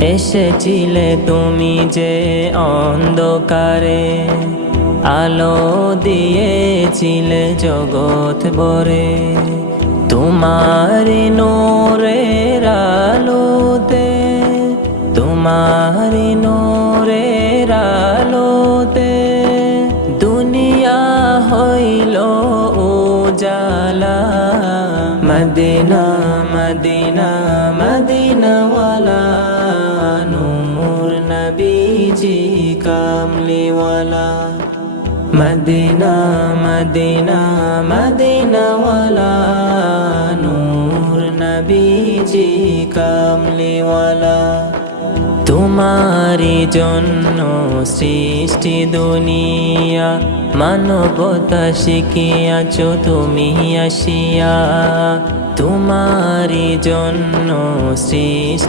এসেছিলে তুমি যে অন্ধকারে, আলো দিয়েছিলে জগৎ ভরে। তোমারি নূরের আলোতে, তোমারি নূরের আলোতে দুনিয়া হইল উজালা। মদিনা মদিনা মদিনাওয়ালা, নূর নবীজি কামলিওয়ালা। মদিনা মদিনা মদিনাওয়ালা, নূর নবীজি কামলিওয়ালা। তোমারি জন্য সৃষ্টি দুনিয়া, মানবতা শিখিয়াছো তুমি আসিয়া। তোমারি জন্য সৃষ্টি